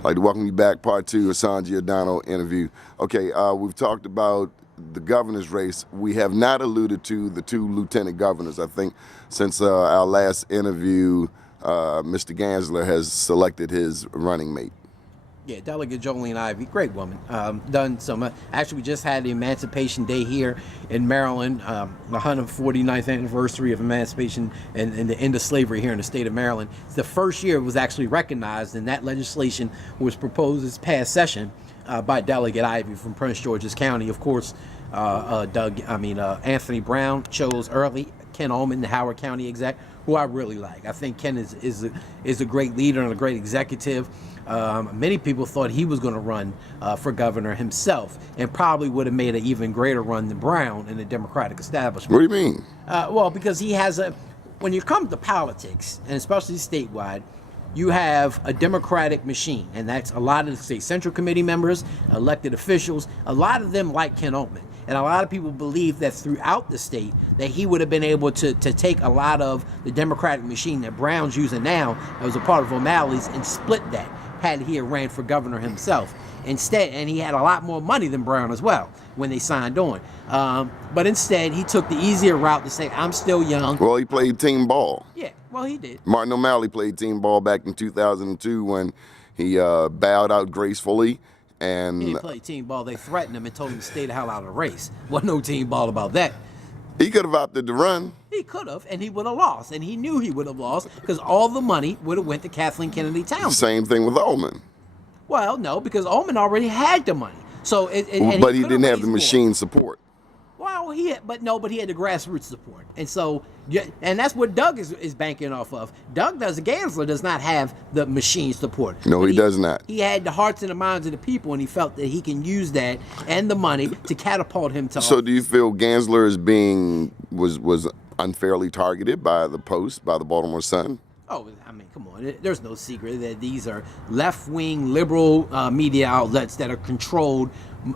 I'd like to welcome you back, part two, Hassan Giordano interview. Okay, we've talked about the governor's race. We have not alluded to the two lieutenant governors. I think since our last interview, Mr. Gansler has selected his running mate. Yeah, Delegate Jolene Ivey, great woman. Done some. Actually, we just had the Emancipation Day here in Maryland, the 149th anniversary of emancipation and the end of slavery here in the state of Maryland. It's the first year it was actually recognized, and that legislation was proposed this past session by Delegate Ivey from Prince George's County. Of course, Anthony Brown chose early. Ken Ullman, the Howard County exec, who I really like. I think Ken is a great leader and a great executive. Many people thought he was going to run for governor himself, and probably would have made an even greater run than Brown in the Democratic establishment. What do you mean? Well, because he has when you come to politics, and especially statewide, you have a Democratic machine, and that's a lot of the state central committee members, elected officials. A lot of them like Ken Ullman. And a lot of people believe that throughout the state that he would have been able to take a lot of the Democratic machine that Brown's using now as a part of O'Malley's and split that had he ran for governor himself. Instead, and he had a lot more money than Brown as well when they signed on. But instead, he took the easier route to say, I'm still young. Well, he played team ball. Yeah, well, he did. Martin O'Malley played team ball back in 2002 when he bowed out gracefully. And he didn't play team ball. They threatened him and told him to stay the hell out of the race. Wasn't no team ball about that. He could have opted to run. He could have, and he would have lost. And he knew he would have lost because all the money would have went to Kathleen Kennedy Townsend. Same thing with Ullman. Well, no, because Ullman already had the money. So, but he didn't have the machine support. Well, he had the grassroots support, and so, and that's what Doug is banking off of. Gansler does not have the machine support. No, he does not. He had the hearts and the minds of the people, and he felt that he can use that and the money to catapult him to. So, do you feel Gansler was unfairly targeted by the Post, by the Baltimore Sun? Oh, I mean, come on. There's no secret that these are left-wing liberal media outlets that are controlled,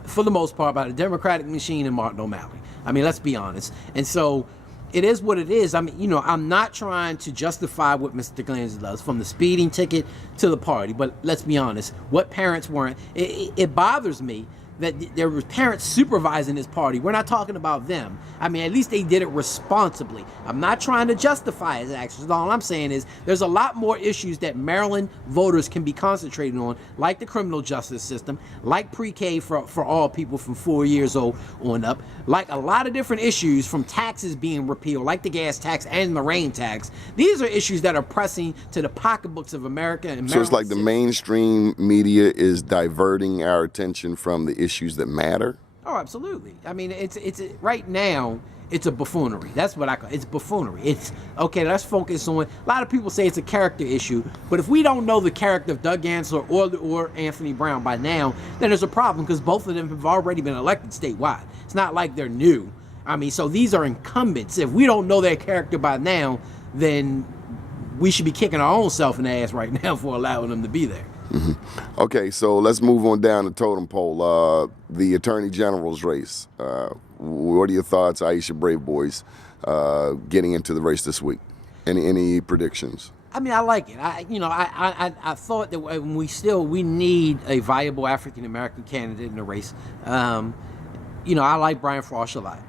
for the most part, by the Democratic machine and Martin O'Malley. I mean, let's be honest. And so it is what it is. I mean, I'm not trying to justify what Mr. Gansler does, from the speeding ticket to the party. But let's be honest. What parents weren't. It bothers me that there were parents supervising this party. We're not talking about them. I mean, at least they did it responsibly. I'm not trying to justify his actions. All I'm saying is there's a lot more issues that Maryland voters can be concentrating on, like the criminal justice system, like pre-K for all people from 4 years old on up, like a lot of different issues, from taxes being repealed, like the gas tax and the rain tax. These are issues that are pressing to the pocketbooks of America and Maryland. So it's like the mainstream media is diverting our attention from the issues that matter? Oh, absolutely. I mean, it's right now, it's a buffoonery. That's what I call it. It's buffoonery. It's, okay, let's focus on, a lot of people say it's a character issue, but if we don't know the character of Doug Gansler or Anthony Brown by now, then there's a problem, because both of them have already been elected statewide. It's not like they're new. I mean, so these are incumbents. If we don't know their character by now, then we should be kicking our own self in the ass right now for allowing them to be there. Mm-hmm. Okay, so let's move on down the totem pole. The Attorney General's race. What are your thoughts, Aisha Brave Boys, getting into the race this week? Any predictions? I mean, I like it. I thought that we need a viable African American candidate in the race. I like Brian Frosch a lot.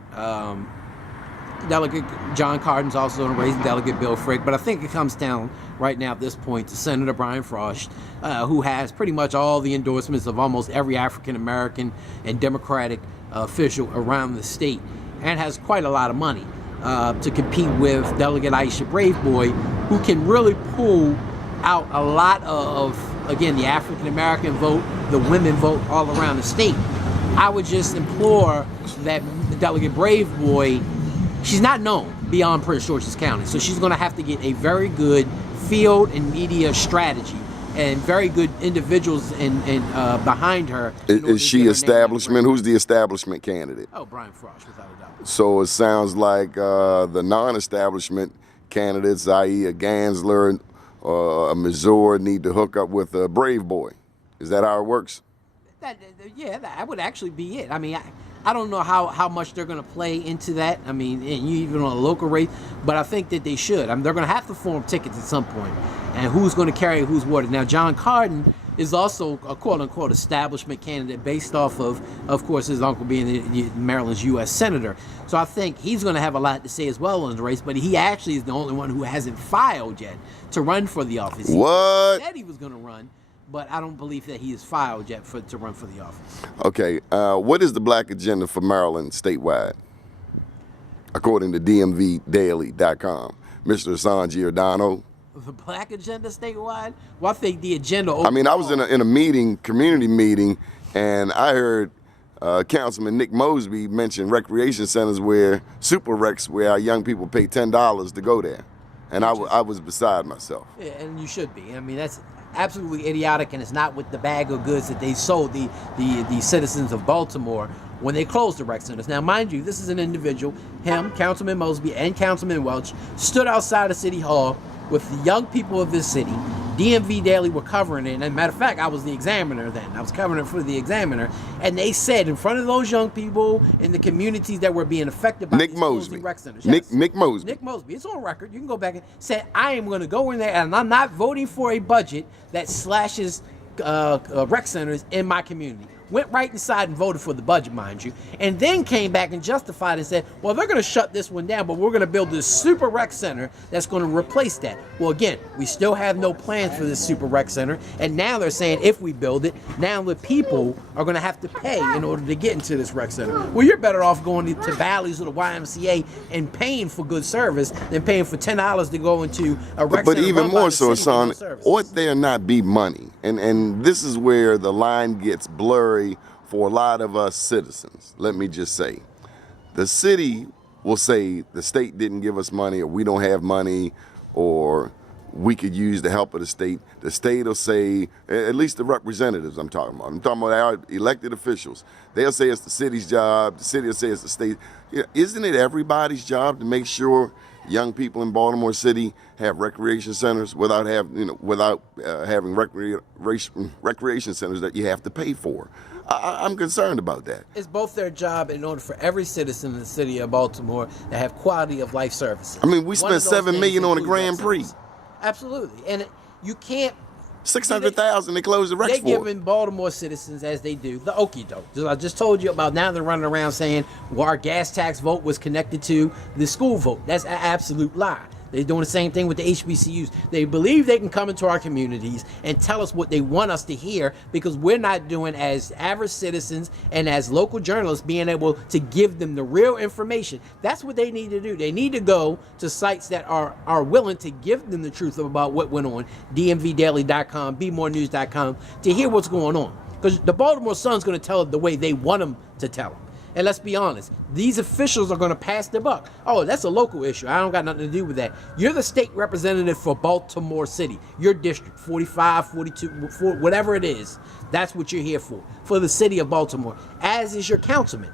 Delegate John Cardin's also in the race, Delegate Bill Frick, but I think it comes down right now at this point to Senator Brian Frosch, who has pretty much all the endorsements of almost every African American and Democratic official around the state, and has quite a lot of money to compete with Delegate Aisha Braveboy, who can really pull out a lot of, again, the African American vote, the women vote all around the state. I would just implore that Delegate Braveboy, she's not known beyond Prince George's County, so she's going to have to get a very good field and media strategy and very good individuals behind her. Is she establishment? Who's the establishment candidate? Oh, Brian Frosch, without a doubt. So it sounds like the non-establishment candidates, i.e. a Gansler or a Missouri, need to hook up with a Brave Boy. Is that how it works? That would actually be it. I mean, I don't know how much they're going to play into that. I mean, and even on a local race, but I think that they should. I mean, they're going to have to form tickets at some point, and who's going to carry who's water. Now, John Cardin, is also a quote-unquote establishment candidate based off of course, his uncle being Maryland's U.S. Senator. So I think he's going to have a lot to say as well in the race, but he actually is the only one who hasn't filed yet to run for the office. What? He said he was going to run, but I don't believe that he has filed yet to run for the office. Okay, what is the black agenda for Maryland statewide? According to DMVDaily.com. Mr. Hassan Giordano. The black agenda statewide? Well, I think the agenda I mean, I was in a meeting, community meeting, and I heard Councilman Nick Mosby mention recreation centers where, super recs, where our young people pay $10 to go there. And I was beside myself. Yeah, and you should be. I mean, that's absolutely idiotic, and it's not with the bag of goods that they sold the citizens of Baltimore when they closed the rec centers. Now, mind you, this is an individual, him, Councilman Mosby, and Councilman Welch, stood outside of City Hall with the young people of this city. DMV Daily were covering it. And as a matter of fact, I was the Examiner then. I was covering it for the Examiner. And they said in front of those young people in the communities that were being affected by Nick these Mosby. rec centers. Yes. Nick Mosby. Nick Mosby. It's on record. You can go back and say, I am going to go in there and I'm not voting for a budget that slashes rec centers in my community. Went right inside and voted for the budget, mind you, and then came back and justified and said, well, they're going to shut this one down, but we're going to build this super rec center that's going to replace that. Well, again, we still have no plans for this super rec center, and now they're saying if we build it, now the people are going to have to pay in order to get into this rec center. Well, you're better off going to Valleys or the YMCA and paying for good service than paying for $10 to go into a rec center. But even more so, son, ought there not be money? And this is where the line gets blurry for a lot of us citizens. Let me just say, the city will say the state didn't give us money, or we don't have money, or we could use the help of the state. The state will say, at least the representatives I'm talking about our elected officials, they'll say it's the city's job, the city will say it's the state. Isn't it everybody's job to make sure young people in Baltimore City have recreation centers without having recreation centers that you have to pay for? I'm concerned about that. It's both their job in order for every citizen in the city of Baltimore to have quality of life services. I mean, we spent $7 million on a Grand Prix. Absolutely, and you can't. $600,000 they closed the rec They're for. giving Baltimore citizens, as they do, the okie doke. I just told you about. Now they're running around saying, well, our gas tax vote was connected to the school vote. That's an absolute lie. They're doing the same thing with the HBCUs. They believe they can come into our communities and tell us what they want us to hear because we're not doing, as average citizens and as local journalists, being able to give them the real information. That's what they need to do. They need to go to sites that are willing to give them the truth about what went on, DMVDaily.com, BeMoreNews.com, to hear what's going on. Because the Baltimore Sun's going to tell it the way they want them to tell them. And let's be honest, these officials are going to pass the buck. Oh, that's a local issue. I don't got nothing to do with that. You're the state representative for Baltimore City. Your district, 45, 42, 4, whatever it is. That's what you're here for the city of Baltimore, as is your councilman.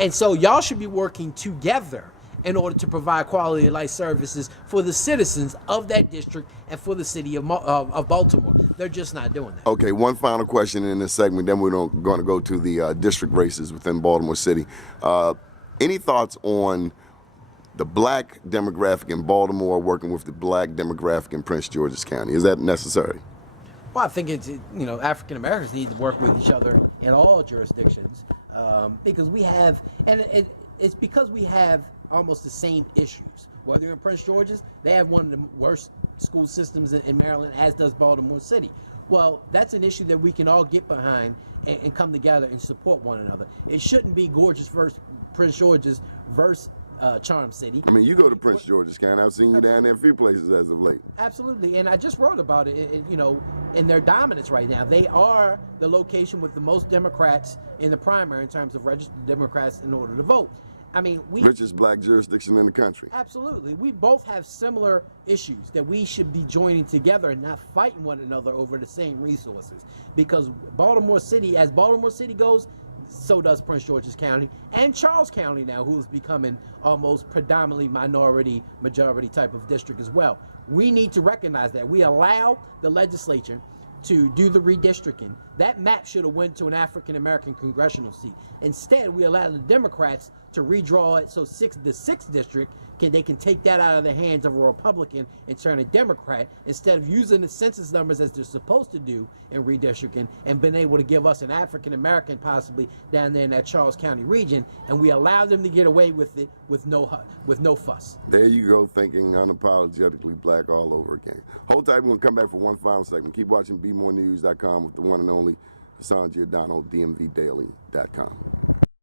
And so y'all should be working together in order to provide quality of life services for the citizens of that district and for the city of Baltimore. They're just not doing that. Okay, one final question in this segment, then we're going to go to the district races within Baltimore City. Any thoughts on the black demographic in Baltimore working with the black demographic in Prince George's County? Is that necessary? Well, I think it's, African Americans need to work with each other in all jurisdictions because we have, and it's because we have almost the same issues. Whether you're in Prince George's, they have one of the worst school systems in Maryland, as does Baltimore City. Well, that's an issue that we can all get behind and come together and support one another. It shouldn't be gorgeous versus Prince George's versus Charm City. I mean, you go to Prince George's County. I've seen you down there a few places as of late. Absolutely, and I just wrote about it, in their dominance right now. They are the location with the most Democrats in the primary in terms of registered Democrats in order to vote. I mean, richest black jurisdiction in the country. Absolutely. We both have similar issues that we should be joining together and not fighting one another over the same resources. Because Baltimore City, as Baltimore City goes, so does Prince George's County and Charles County now, who is becoming almost predominantly majority type of district as well. We need to recognize that. We allow the legislature to do the redistricting. That map should have went to an African American congressional seat. Instead, we allow the Democrats to redraw it so the 6th district they can take that out of the hands of a Republican and turn a Democrat, instead of using the census numbers as they're supposed to do in redistricting, and been able to give us an African American possibly down there in that Charles County region, and we allowed them to get away with it with no fuss. There you go, thinking unapologetically black all over again. Hold tight, we're going to come back for one final segment. Keep watching BeMoreNews.com with the one and only Hassan Giordano, DMVDaily.com.